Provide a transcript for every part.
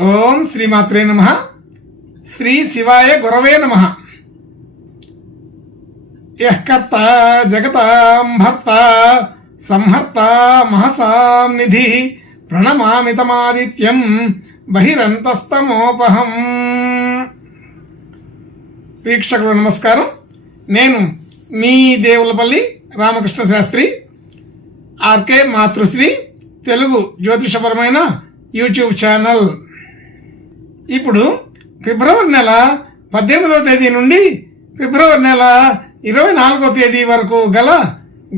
ఓం శ్రీమాత్రే నమః. శ్రీ శివాయ గురవే నమః. యః కర్త జగతాం భర్త సంహర్త మహసాం నిధి ప్రణమామితమాదిత్యం బహిరంతస్తమోపహం. వీక్షకులు నమస్కారం. నేను మీ దేవులపల్లి రామకృష్ణ శాస్త్రి, ఆర్కే మాతృశ్రీ తెలుగు జ్యోతిషపరమైన యూట్యూబ్ ఛానల్. ఇప్పుడు ఫిబ్రవరి నెల 18వ తేదీ నుండి ఫిబ్రవరి నెల 24వ తేదీ వరకు గల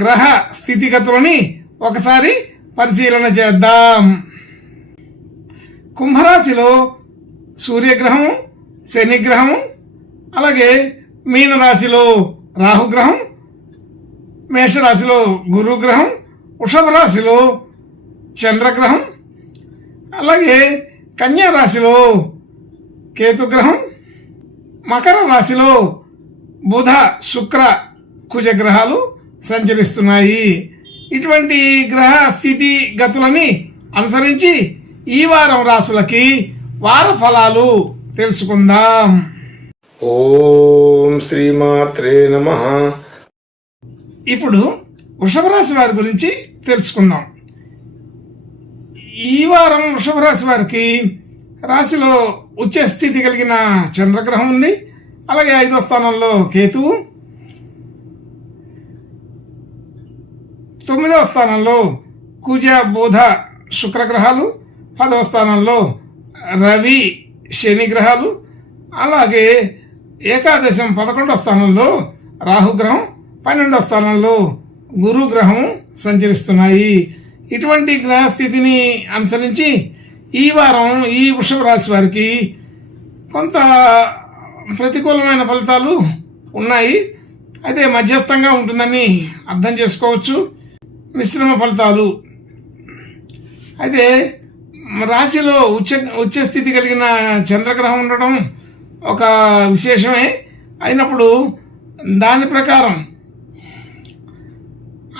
గ్రహ స్థితిగతులని ఒకసారి పరిశీలన చేద్దాం. కుంభరాశిలో సూర్యగ్రహం, శనిగ్రహం, అలాగే మీనరాశిలో రాహుగ్రహం, మేషరాశిలో గురుగ్రహం, వృషభ రాశిలో చంద్రగ్రహం, అలాగే కన్యా రాశిలో కేతుగ్రహం, మకర రాశిలో బుధ శుక్ర కుజ గ్రహాలు సంచరిస్తున్నాయి. ఇటువంటి గ్రహ స్థితి గతులని అనుసరించి ఈ వారం రాశులకి వార ఫలాలు తెలుసుకుందాం. ఓం శ్రీమాత్రే నమః. ఇప్పుడు వృషభ రాశి వారి గురించి తెలుసుకుందాం. ఈ వారం వృషభ రాశి వారికి రాశిలో ఉచ్చ స్థితి కలిగిన చంద్రగ్రహం ఉంది. అలాగే 5వ స్థానంలో కేతువు, 9వ స్థానంలో కుజ బుధ శుక్రగ్రహాలు, 10వ స్థానంలో రవి శని గ్రహాలు, అలాగే ఏకాదశం 11వ స్థానంలో రాహుగ్రహం, 12వ స్థానంలో గురుగ్రహం సంచరిస్తున్నాయి. ఇటువంటి గ్రహస్థితిని అనుసరించి ఈ వారం ఈ వృషభ రాశి వారికి కొంత ప్రతికూలమైన ఫలితాలు ఉన్నాయి. అయితే మధ్యస్థంగా ఉంటుందని అర్థం చేసుకోవచ్చు. మిశ్రమ ఫలితాలు. అయితే రాశిలో ఉచ్చ స్థితి కలిగిన చంద్రగ్రహం ఉండడం ఒక విశేషమే అయినప్పుడు దాని ప్రకారం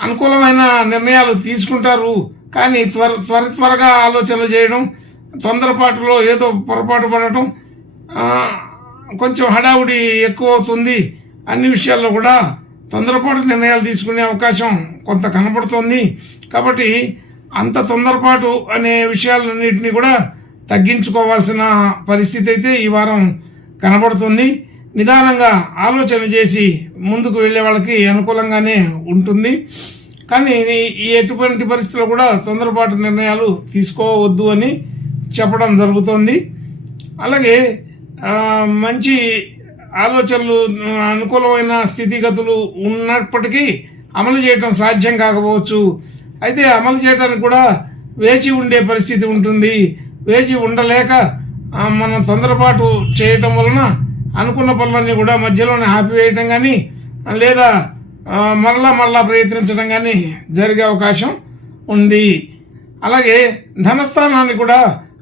అనుకూలమైన నిర్ణయాలు తీసుకుంటారు. కానీ త్వరగా ఆలోచనలు చేయడం, తొందరపాటులో ఏదో పొరపాటు పడటం, కొంచెం హడావుడి ఎక్కువ అవుతుంది. అన్ని విషయాల్లో కూడా తొందరపాటు నిర్ణయాలు తీసుకునే అవకాశం కొంత కనబడుతోంది. కాబట్టి అంత తొందరపాటు అనే విషయాలన్నింటినీ కూడా తగ్గించుకోవాల్సిన పరిస్థితి అయితే ఈ వారం కనబడుతుంది. నిదానంగా ఆలోచన చేసి ముందుకు వెళ్ళే వాళ్ళకి అనుకూలంగానే ఉంటుంది. కానీ ఎటువంటి పరిస్థితుల్లో కూడా తొందరపాటు నిర్ణయాలు తీసుకోవద్దు అని చెప్పడం జరుగుతోంది. అలాగే మంచి ఆలోచనలు, అనుకూలమైన స్థితిగతులు ఉన్నప్పటికీ అమలు చేయటం సాధ్యం కాకపోవచ్చు. అయితే అమలు చేయడానికి కూడా వేచి ఉండే పరిస్థితి ఉంటుంది. వేచి ఉండలేక మనం తొందరపాటు చేయటం వలన అనుకున్న పనులన్నీ కూడా మధ్యలోనే ఆపివేయటం కానీ లేదా మరలా ప్రయత్నించడం కానీ జరిగే అవకాశం ఉంది. అలాగే ధనస్థానాన్ని కూడా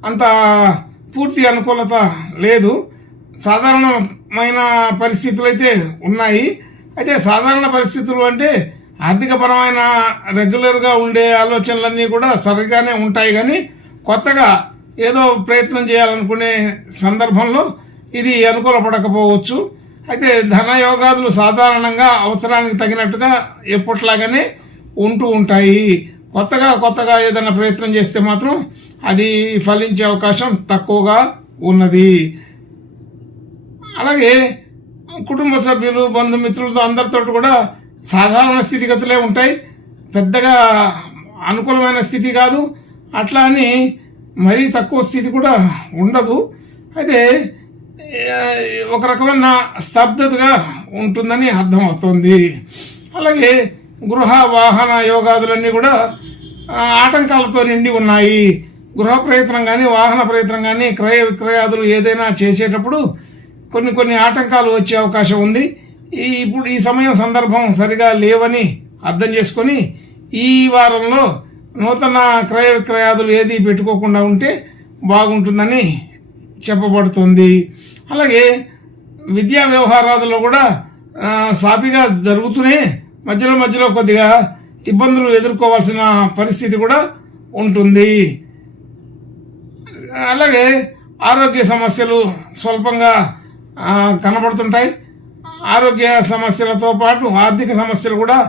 అంత పూర్తి అనుకూలత లేదు. సాధారణమైన పరిస్థితులు అయితే ఉన్నాయి. అయితే సాధారణ పరిస్థితులు అంటే ఆర్థికపరమైన రెగ్యులర్గా ఉండే ఆలోచనలన్నీ కూడా సరిగానే ఉంటాయి. కానీ కొత్తగా ఏదో ప్రయత్నం చేయాలనుకునే సందర్భంలో ఇది అనుకూలపడకపోవచ్చు. అయితే ధనయోగాదులు సాధారణంగా అవసరానికి తగినట్టుగా ఎప్పట్లాగానే ఉంటూ ఉంటాయి. కొత్తగా ఏదైనా ప్రయత్నం చేస్తే మాత్రం అది ఫలించే అవకాశం తక్కువగా ఉన్నది. అలాగే కుటుంబ సభ్యులు, బంధుమిత్రులతో అందరితో కూడా సాధారణ స్థితిగతులే ఉంటాయి. పెద్దగా అనుకూలమైన స్థితి కాదు, అట్లా అని మరీ తక్కువ స్థితి కూడా ఉండదు. అయితే ఒక రకమైన స్తబ్దతగా ఉంటుందని అర్థమవుతుంది. అలాగే గృహ వాహన యోగాదులన్నీ కూడా ఆటంకాలతో నిండి ఉన్నాయి. గృహ ప్రయత్నం కానీ, వాహన ప్రయత్నం కానీ, క్రయ విక్రయాదులు ఏదైనా చేసేటప్పుడు కొన్ని ఆటంకాలు వచ్చే అవకాశం ఉంది. ఇప్పుడు ఈ సమయం సందర్భం సరిగా లేవని అర్థం చేసుకొని ఈ వారంలో నూతన క్రయ విక్రయాదులు ఏది పెట్టుకోకుండా ఉంటే బాగుంటుందని చెప్పబడుతుంది. అలాగే విద్యా వ్యవహారాదుల్లో కూడా సాఫీగా జరుగుతూనే మధ్యలో కొద్దిగా ఇబ్బందులు ఎదుర్కోవాల్సిన పరిస్థితి కూడా ఉంటుంది. అలాగే ఆరోగ్య సమస్యలు స్వల్పంగా కనబడుతుంటాయి. ఆరోగ్య సమస్యలతో పాటు ఆర్థిక సమస్యలు కూడా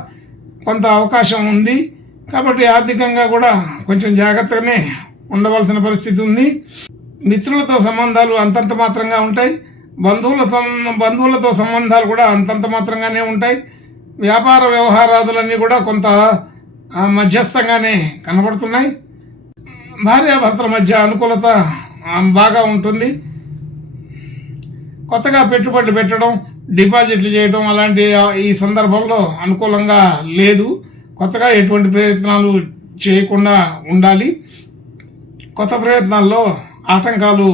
కొంత అవకాశం ఉంది. కాబట్టి ఆర్థికంగా కూడా కొంచెం జాగ్రత్తగానే ఉండవలసిన పరిస్థితి ఉంది. మిత్రులతో సంబంధాలు అంతంత మాత్రంగా ఉంటాయి. బంధువులతో సంబంధాలు కూడా అంతంత మాత్రంగానే ఉంటాయి. వ్యాపార వ్యవహారాదులన్నీ కూడా కొంత మధ్యస్థంగానే కనబడుతున్నాయి. భార్యాభర్తల మధ్య అనుకూలత బాగా ఉంటుంది. కొత్తగా పెట్టుబడులు పెట్టడం, డిపాజిట్లు చేయడం అలాంటి ఈ సందర్భంలో అనుకూలంగా లేదు. కొత్తగా ఎటువంటి ప్రయత్నాలు చేయకుండా ఉండాలి. కొత్త ప్రయత్నాల్లో ఆటంకాలు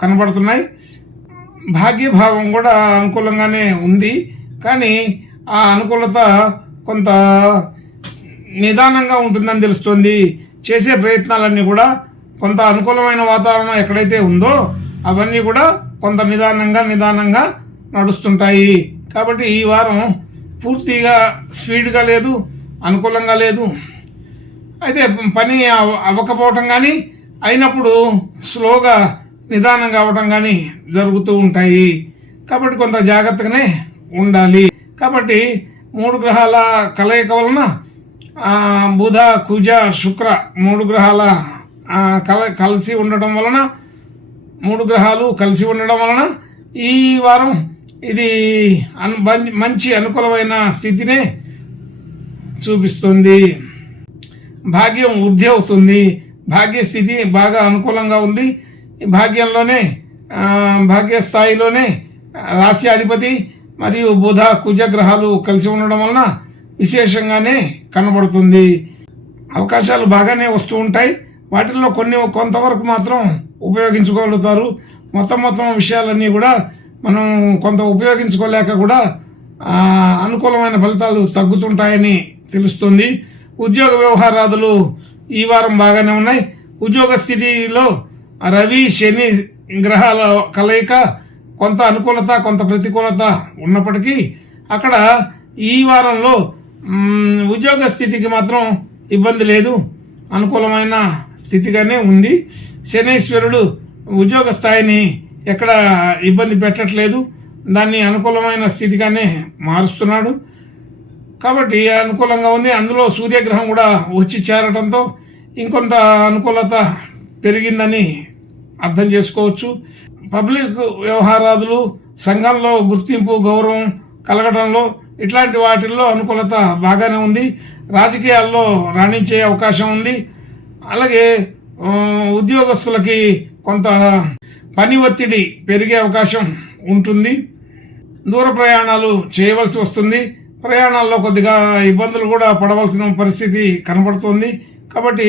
కనబడుతున్నాయి. భాగ్యభావం కూడా అనుకూలంగానే ఉంది. కానీ ఆ అనుకూలత కొంత నిదానంగా ఉంటుందని తెలుస్తుంది. చేసే ప్రయత్నాలన్నీ కూడా కొంత అనుకూలమైన వాతావరణం ఎక్కడైతే ఉందో అవన్నీ కూడా కొంత నిదానంగా నడుస్తుంటాయి. కాబట్టి ఈ వారం పూర్తిగా స్పీడ్గా లేదు, అనుకూలంగా లేదు. అయితే పని అవ్వకపోవటం కానీ అయినప్పుడు స్లోగా నిదానంగా అవ్వటం కానీ జరుగుతూ ఉంటాయి. కాబట్టి కొంత జాగ్రత్తగానే ఉండాలి. కాబట్టి 3 గ్రహాల కలయిక వలన బుధ, కుజ, శుక్ర 3 గ్రహాల కలిసి ఉండడం వలన 3 గ్రహాలు కలిసి ఉండడం వలన ఈ వారం ఇది మంచి అనుకూలమైన స్థితినే చూపిస్తుంది. భాగ్యం వృద్ధి అవుతుంది. భాగ్యస్థితి బాగా అనుకూలంగా ఉంది. భాగ్యంలోనే భాగ్యస్థాయిలోనే రాశి అధిపతి మరియు బుధ, కుజ గ్రహాలు కలిసి ఉండడం వలన విశేషంగానే కనబడుతుంది. అవకాశాలు బాగానే వస్తూ ఉంటాయి. వాటిల్లో కొంతవరకు మాత్రం ఉపయోగించుకోగలుగుతారు. మొత్తం విషయాలన్నీ కూడా మనం కొంత ఉపయోగించుకోలేక కూడా అనుకూలమైన ఫలితాలు తగ్గుతుంటాయని తెలుస్తుంది. ఉద్యోగ వ్యవహారాదులు ఈ వారం బాగానే ఉన్నాయి. ఉద్యోగ స్థితిలో రవి, శని గ్రహాల కలయిక కొంత అనుకూలత, కొంత ప్రతికూలత ఉన్నప్పటికీ అక్కడ ఈ వారంలో ఉద్యోగ స్థితికి మాత్రం ఇబ్బంది లేదు, అనుకూలమైన స్థితిగానే ఉంది. శనీశ్వరుడు ఉద్యోగ స్థాయిని ఎక్కడ ఇబ్బంది పెట్టట్లేదు, దాన్ని అనుకూలమైన స్థితిగానే మారుస్తున్నాడు. కాబట్టి అనుకూలంగా ఉంది. అందులో సూర్యగ్రహం కూడా వచ్చి చేరడంతో ఇంకొంత అనుకూలత పెరిగిందని అర్థం చేసుకోవచ్చు. పబ్లిక్ వ్యవహారాదులు, సంఘంలో గుర్తింపు, గౌరవం కలగడంలో ఇట్లాంటి వాటిల్లో అనుకూలత బాగానే ఉంది. రాజకీయాల్లో రాణించే అవకాశం ఉంది. అలాగే ఉద్యోగస్తులకి కొంత పని ఒత్తిడి పెరిగే అవకాశం ఉంటుంది. దూర ప్రయాణాలు చేయవలసి వస్తుంది. ప్రయాణాల్లో కొద్దిగా ఇబ్బందులు కూడా పడవలసిన పరిస్థితి కనబడుతుంది. కాబట్టి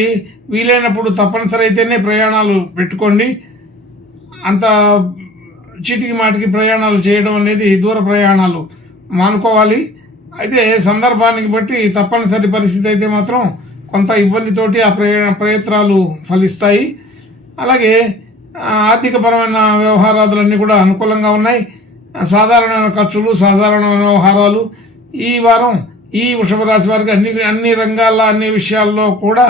వీలైనప్పుడు తప్పనిసరి అయితేనే ప్రయాణాలు పెట్టుకోండి. అంత చీటికి మాటికి ప్రయాణాలు చేయడం అనేది, దూర ప్రయాణాలు మానుకోవాలి. అయితే సందర్భానికి బట్టి తప్పనిసరి పరిస్థితి అయితే మాత్రం కొంత ఇబ్బందితోటి ఆ ప్రయత్నాలు ఫలిస్తాయి. అలాగే ఆర్థికపరమైన వ్యవహారాదులన్నీ కూడా అనుకూలంగా ఉన్నాయి. సాధారణమైన ఖర్చులు, సాధారణమైన వ్యవహారాలు ఈ వారం ఈ వృషభ రాశి వారికి అన్ని రంగాల్లో, అన్ని విషయాల్లో కూడా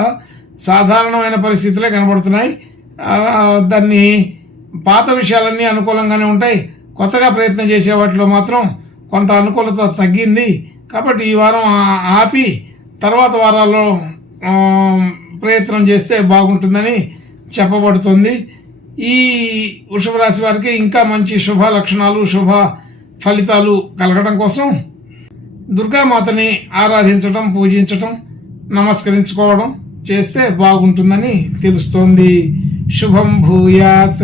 సాధారణమైన పరిస్థితులే కనబడుతున్నాయి. దాన్ని పాత విషయాలన్నీ అనుకూలంగానే ఉంటాయి. కొత్తగా ప్రయత్నం చేసే వాటిలో మాత్రం కొంత అనుకూలత తగ్గింది. కాబట్టి ఈ వారం ఆపి తర్వాత వారాల్లో ప్రయత్నం చేస్తే బాగుంటుందని చెప్పబడుతుంది. ఈ వృషభ రాశి వారికి ఇంకా మంచి శుభ లక్షణాలు, శుభ ఫలితాలు కలగడం కోసం దుర్గామాతని ఆరాధించటం, పూజించటం, నమస్కరించుకోవడం చేస్తే బాగుంటుందని తెలుస్తోంది. శుభం భూయాత్.